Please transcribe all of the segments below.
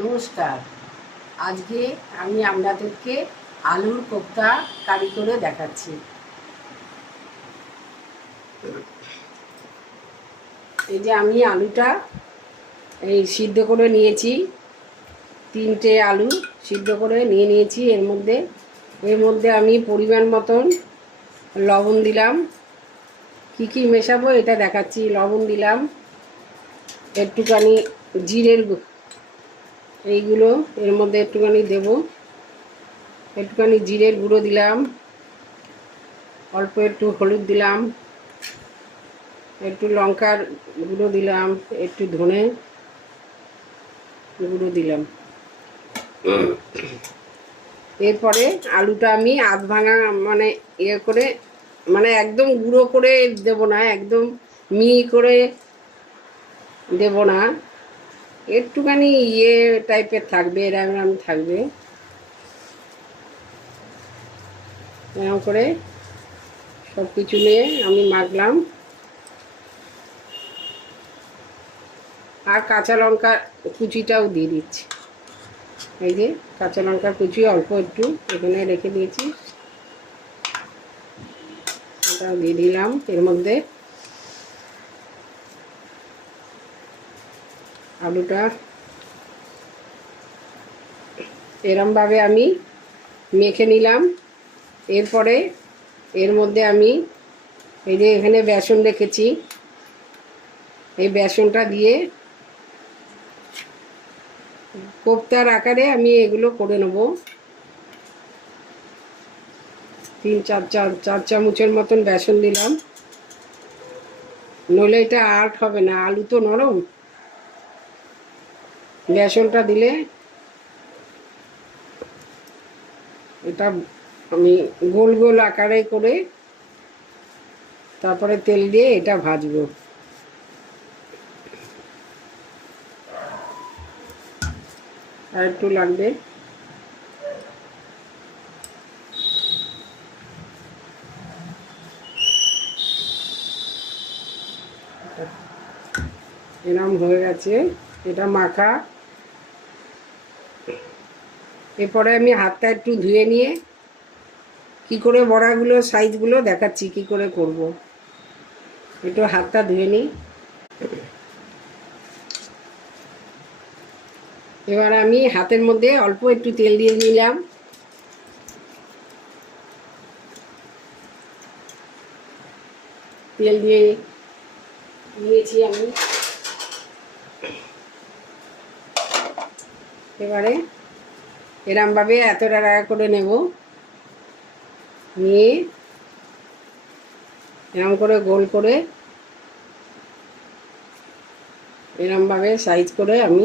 নমস্কার। আজকে আমি আপনাদেরকে আলুর কোপ্তা কারি করে দেখাচ্ছি। এই যে আমি আলুটা সিদ্ধ করে নিয়েছি, 3টে আলু সিদ্ধ করে নিয়েছি। এর মধ্যে আমি পরিমাণ মতন লবণ দিলাম। কি মেশাবো এটা দেখাচ্ছি। লবণ দিলাম, একটুখানি জিরের এইগুলো এর মধ্যে একটুখানি দেব, একটুখানি জিরের গুঁড়ো দিলাম, অল্প একটু হলুদ দিলাম, একটু লঙ্কার গুঁড়ো দিলাম, একটু ধনে গুঁড়ো দিলাম। এরপরে আলুটা আমি আধ ভাঙা মানে করে একদম গুঁড়ো করে দেব না, একদম মিহি করে দেব না, একটুখানি টাইপের থাকবে, এরম থাকবে। এরকম করে সব কিছু নিয়ে আমি মাখলাম। আর কাঁচা লঙ্কা কুচিটাও দিয়ে দিচ্ছি। এই যে কাঁচা লঙ্কার কুচি অল্প একটু এখানে রেখে দিয়েছি, ওটাও দিয়ে দিলাম এর মধ্যে। আলুটা এরমভাবে আমি মেখে নিলাম। এরপরে এর মধ্যে আমি এই যে এখানে বেসন রেখেছি, এই বেসনটা দিয়ে কোপ্তার আকারে আমি এগুলো করে নেব। 3-4 চামচের মতন বেসন দিলাম, নইলে এটা আর্ট হবে না, আলু তো নরম। বেসনটা দিলে এটা আমি গোল গোল আকারে করে তারপরে তেল দিয়ে এটা ভাজবো। আর একটু লাগবে। এরম হয়ে গেছে এটা মাখা। এরপরে আমি হাতটা একটু ধুয়ে নিয়ে কি করে বড়াগুলো সাইজগুলো দেখাচ্ছি কি করে করব। একটু হাতটা ধুয়ে নিই। এবার আমি হাতের মধ্যে অল্প একটু তেল দিয়ে নিলাম। তেল দিয়ে নিয়েছি আমি। এবারে এরমভাবে এত টাকা করে নেব, নিয়ে এরম করে গোল করে এরমভাবে সাইজ করে আমি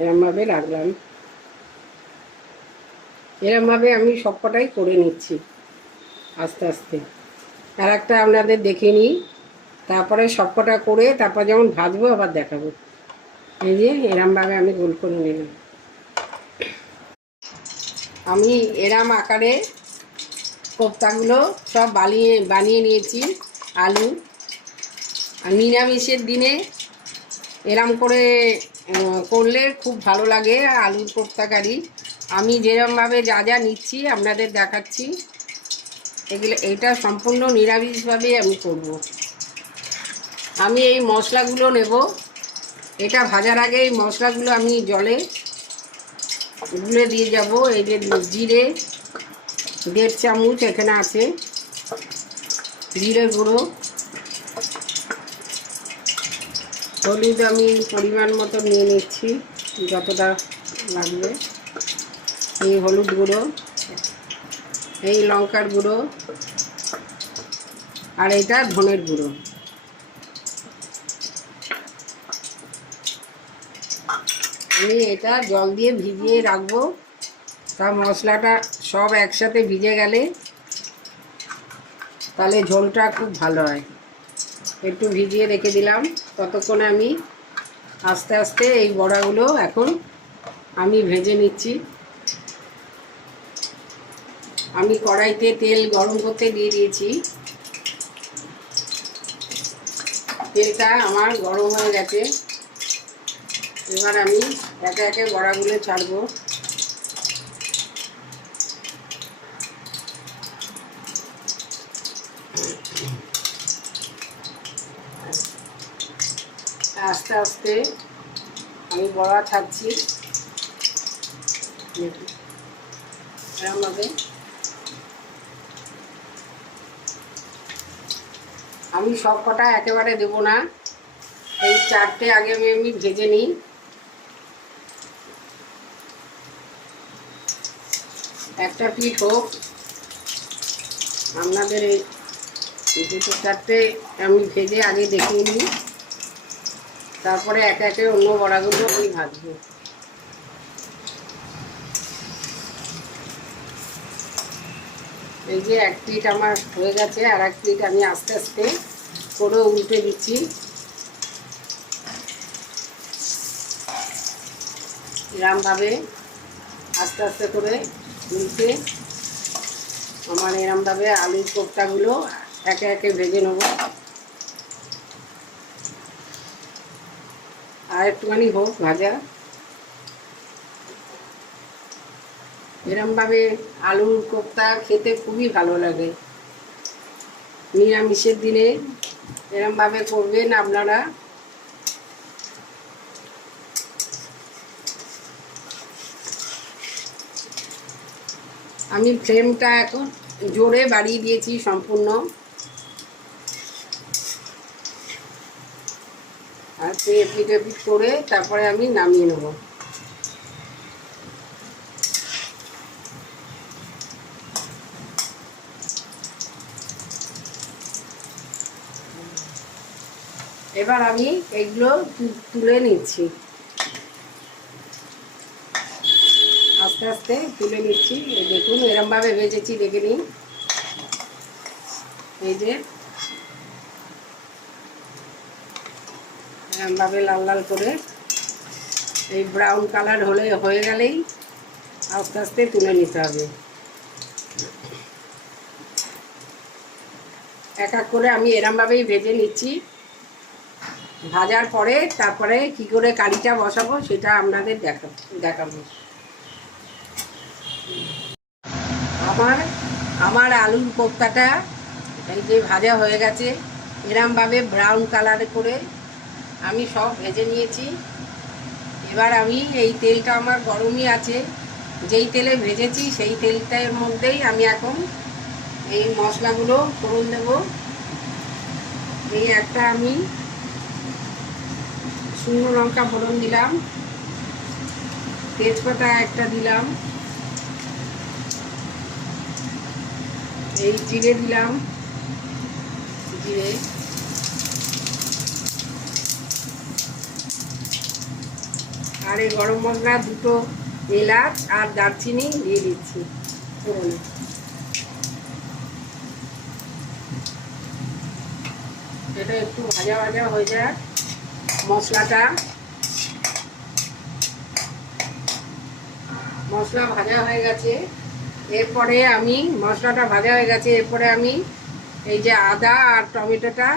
এরমভাবে রাখলাম। এরমভাবে আমি সবকটাই করে নিচ্ছি আস্তে আস্তে। আর একটা আপনাদের দেখে নিই, তারপরে সবকটা করে তারপর যেমন ভাজবো আবার দেখাবো। এই যে এরমভাবে আমি গোল করে নিলাম। আমি এরম আকারে কোপ্তাগুলো সব বানিয়ে নিয়েছি। আলু আর নিরামিষের দিনে এরম করে করলে খুব ভালো লাগে আলুর কোপ্তা কারি। আমি যেরমভাবে যা যা নিচ্ছি আপনাদের দেখাচ্ছি, এটা সম্পূর্ণ নিরামিষভাবেই আমি করব। আমি এই মশলাগুলো নেব। এটা ভাজার আগে এই মশলাগুলো আমি জলে গুলে দিয়ে যাব। এই যে জিরে 1.5 চামচ এখানে আছে, জিরের গুঁড়ো, হলুদ আমি পরিমাণ মতো নিয়ে নিচ্ছি যতটা লাগবে। এই হলুদ গুঁড়ো, এই লঙ্কার গুঁড়ো, আর এটা ধনের গুঁড়ো। আমি এটা জল দিয়ে ভিজিয়ে রাখবো। তা মশলাটা সব একসাথে ভিজে গেলে তাহলে ঝোলটা খুব ভালো হয়। একটু ভিজিয়ে রেখে দিলাম। ততক্ষণে আমি আস্তে আস্তে এই বড়াগুলো এখন আমি ভেজে নিচ্ছি। আমি কড়াইতে তেল গরম করতে দিয়ে দিয়েছি। তেলটা আমার গরম হয়ে গেছে। এবার আমি একে একে বড়াগুলো ছাড়বো। আস্তে আস্তে আমি বড়া ছাড়ছি এরকমভাবে। আমি সব কটা একেবারে দেবো না, এই 4টে আগে আমি ভেজে নিই। একটা পিঠ হোক, আপনাদের এই 2-4টে আমি ভেজে আগে দেখিয়ে নিই, তারপরে একে একে অন্য বড়াগুলো আমি ভাজবো। এই যে এক পিঠ আমার হয়ে গেছে, আর এক পিঠ আমি আস্তে আস্তে করে উল্টে দিচ্ছি। এরমভাবে আস্তে আস্তে করে উল্টে আমার এরমভাবে আলুর কোপ্তাগুলো একে একে ভেজে নেব। আর একটুখানি হোক ভাজা। এরমভাবে আলুর কোপ্তা খেতে খুবই ভালো লাগে। নিরামিষের দিনে এরমভাবে করবেন আপনারা। আমি ফ্লেমটা এখন জোরে বাড়িয়ে দিয়েছি সম্পূর্ণ। আর এপিট এপিট করে তারপরে আমি নামিয়ে নেব। এবার আমি এগুলো তুলে নিচ্ছি, আস্তে আস্তে তুলে নিচ্ছি। এই দেখুন এরমভাবে ভেজেছি, দেখে নিন। এই যে এরমভাবে লাল লাল করে এই ব্রাউন কালার হয়ে গেলেই আস্তে আস্তে তুলে নিতে হবে। এক এক করে আমি এরমভাবেই ভেজে নিচ্ছি। ভাজার পরে তারপরে কি করে কারিটা বসাবো সেটা আপনাদের দেখাবো। আমার আলুর কোপ্তাটা এই যে ভাজা হয়ে গেছে, এরমভাবে ব্রাউন কালার করে আমি সব ভেজে নিয়েছি। এবার আমি এই তেলটা আমার গরমই আছে, যেই তেলে ভেজেছি সেই তেলটার মধ্যেই আমি এখন এই মশলাগুলো ফোড়ন দেব। এই একটা আমি শুকনো লঙ্কা ফোড়ন দিলাম, তেজপাতা একটা দিলাম, এই জিরে দিলাম, জিরে, আর এই গরম মশলা 2টো এলাচ আর দারচিনি দিয়ে দিচ্ছি ফোড়নে। এটা একটু ভাজা ভাজা হয়ে যায় মশলাটা। মশলা ভাজা হয়ে গেছে, এরপরে আমি মশলাটা ভাজা হয়ে গেছে, এরপরে আমি এই যে আদা আর টমেটোটা,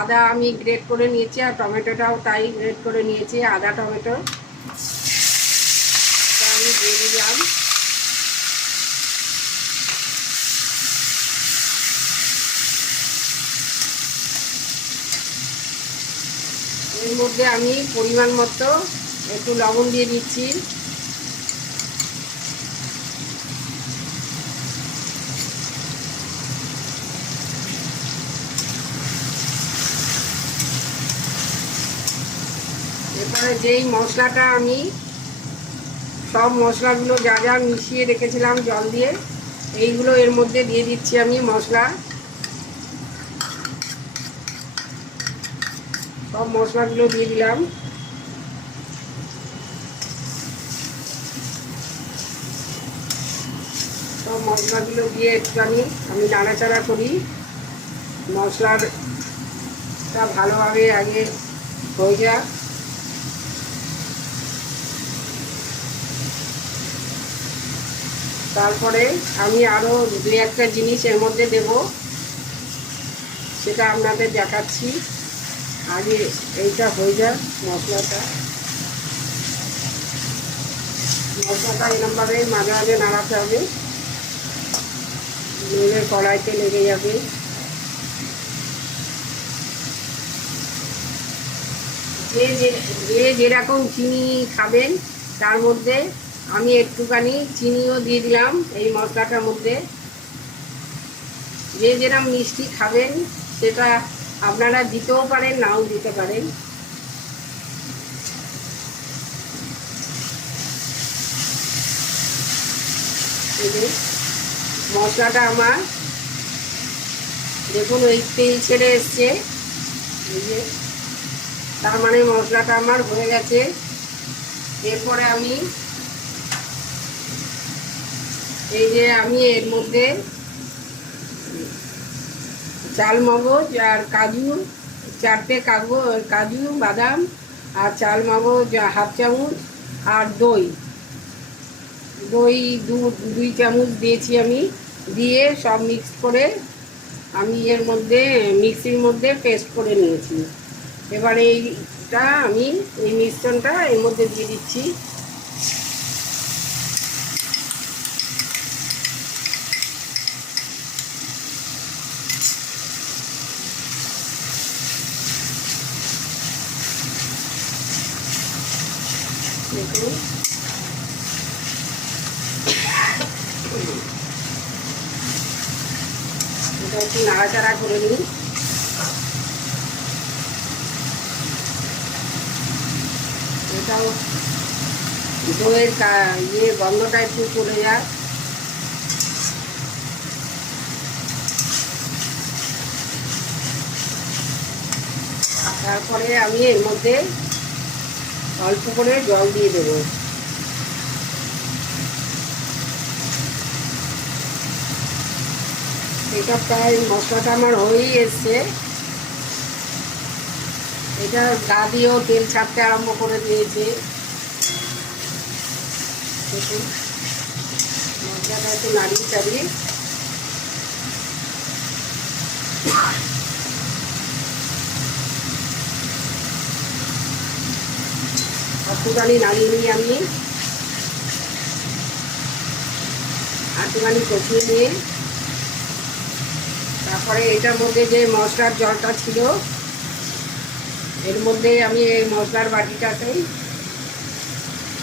আদা আমি গ্রেট করে নিয়েছি আর টমেটোটাও তাই গ্রেট করে নিয়েছি। আদা টমেটো আমি দিয়ে দিলাম। এর মধ্যে আমি পরিমাণ মতো একটু লবণ দিয়ে দিচ্ছি। এরপরে যেই মশলাটা আমি সব মশলাগুলো যা যা মিশিয়ে রেখেছিলাম জল দিয়ে, এইগুলো এর মধ্যে দিয়ে দিচ্ছি আমি। মশলা সব মশলাগুলো দিয়ে দিলাম। সব মশলাগুলো দিয়ে একটুখানি আমি নাড়াচাড়া করি। মশলাটা ভালোভাবে আগে হয়ে যাক। তারপরে আমি আরও 2-1টা জিনিস এর মধ্যে দেব, সেটা আপনাদের দেখাচ্ছি। আগে এইটা হয়ে যাক মশলাটা। মশলাটা এরকমভাবে মাঝে মাঝে নাড়াতে হবে, নইলে কড়াইতে লেগে যাবে। যে যেরকম চিনি খাবেন তার মধ্যে আমি একটুখানি চিনিও দিয়ে দিলাম এই মশলাটার মধ্যে। যে যেরকম মিষ্টি খাবেন সেটা আপনারা দিতেও পারেন, নাও দিতে পারেন। এই যে মশলাটা আমার দেখুন ওই তেল ছেড়ে এসছে, এই যে তার মানে মশলাটা আমার হয়ে গেছে। এরপরে আমি এর মধ্যে চাল মগজ আর কাজু, 4টে কাজু বাদাম আর চাল মগজ হাফ চামচ, আর দই 2 চামচ দিয়েছি আমি। দিয়ে সব মিক্স করে আমি এর মধ্যে মিক্সির মধ্যে পেস্ট করে নিয়েছি। এবার এইটা আমি এই মিশ্রণটা এর মধ্যে দিয়ে দিচ্ছি। দেখুন এটা একটু নাড়াচাড়া করে নিই। এটাও দইয়ের গন্ধটা একটু চলে যায়। তারপরে আমি এর মধ্যে অল্প করে জল দিয়ে দেবো। এটা প্রায় মশলাটা আমার হয়েই এসছে। এটা গা দিয়েও তেল ছাড়তে আরম্ভ করে দিয়েছে। দেখুন মশলাটা একটু নাড়িয়ে চাড়িয়ে একটুখানি নাড়িয়ে নিয়ে আমি একটুখানি কষিয়ে নিয়ে তারপরে এটার মধ্যে যে মশলার জলটা ছিল এর মধ্যে আমি এই মশলার বাটিটাতেই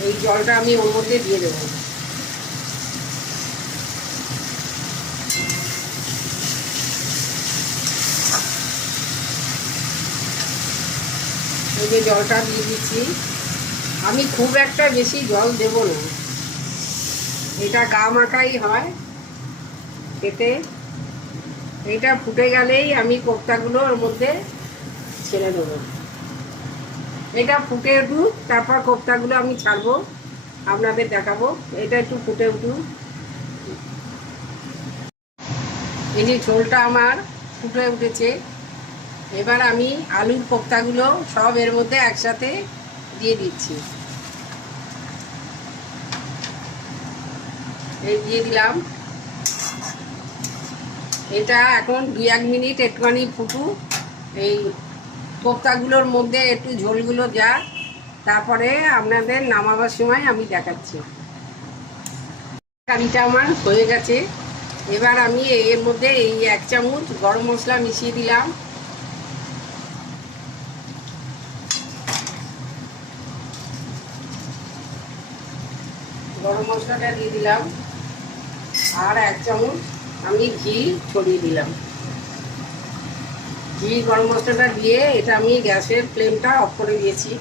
এই জলটা আমি ওর মধ্যে দিয়ে দেবো। এই যে জলটা দিয়ে দিচ্ছি, আমি খুব একটা বেশি জল দেব না, এটা গা মাখাই হয় খেতে। এটা ফুটে গেলেই আমি কোপ্তাগুলো ওর মধ্যে ছেড়ে দেবো। এটা ফুটে উঠুক, তারপর কোপ্তাগুলো আমি ছাড়বো, আপনাদের দেখাবো। এটা একটু ফুটে উঠুক। এই যে ঝোলটা আমার ফুটে উঠেছে, এবার আমি আলুর কোপ্তাগুলো সব এর মধ্যে একসাথে দিয়ে দিচ্ছি। এই দিয়ে দিলাম। এটা এখন 2-1 মিনিট একটুখানি ফুটুক, এই কোপ্তাগুলোর মধ্যে একটু ঝোলগুলো যাক, তারপরে আপনাদের নামাবার সময় আমি দেখাচ্ছি। কারিটা আমার হয়ে গেছে। এবার আমি এর মধ্যে এই 1 চামচ গরম মশলা মিশিয়ে দিলাম। গরম মশলাটা দিয়ে দিলাম, আর 1 চামচ আমি ঘি ছড়িয়ে দিলাম। ঘি গরম মশলাটা দিয়ে এটা আমি গ্যাসের ফ্লেমটা অফ করে দিয়েছি।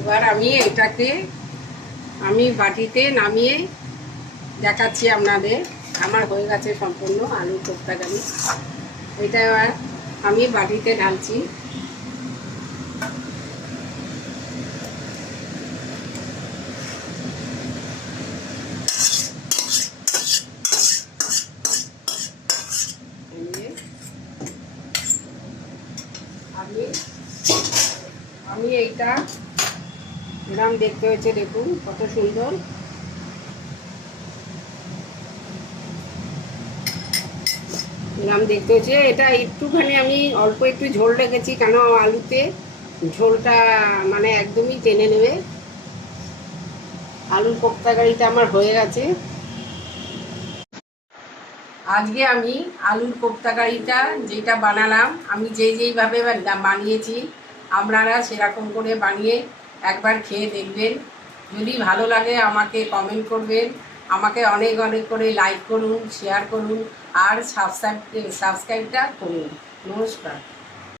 এবার আমি এটাকে বাটিতে নামিয়ে দেখাচ্ছি আপনাদের। আমার হয়ে গেছে সম্পূর্ণ আলু কোপ্তাকারি। এটা এবার আমি বাটিতে ঢালছি। আমি এইটা এরকম দেখতে হয়েছে, দেখুন কত সুন্দর। এরকম দেখতে হচ্ছে। এটা একটুখানি আমি অল্প একটু ঝোল রেখেছি, কেন আলুতে ঝোলটা মানে একদমই টেনে নেবে। আলুর কোপ্তা কারিটা আমার হয়ে গেছে। আজকে আমি আলুর কোপ্তা কারিটা যেটা বানালাম, আমি যেইভাবে বানিয়েছি, আপনারা সেরকম করে বানিয়ে একবার খেয়ে দেখবেন। যদি ভালো লাগে আমাকে কমেন্ট করবেন, আমাকে অনেক অনেক করে লাইক করুন, শেয়ার করুন, আর সাবস্ক্রাইবটা করুন। নমস্কার।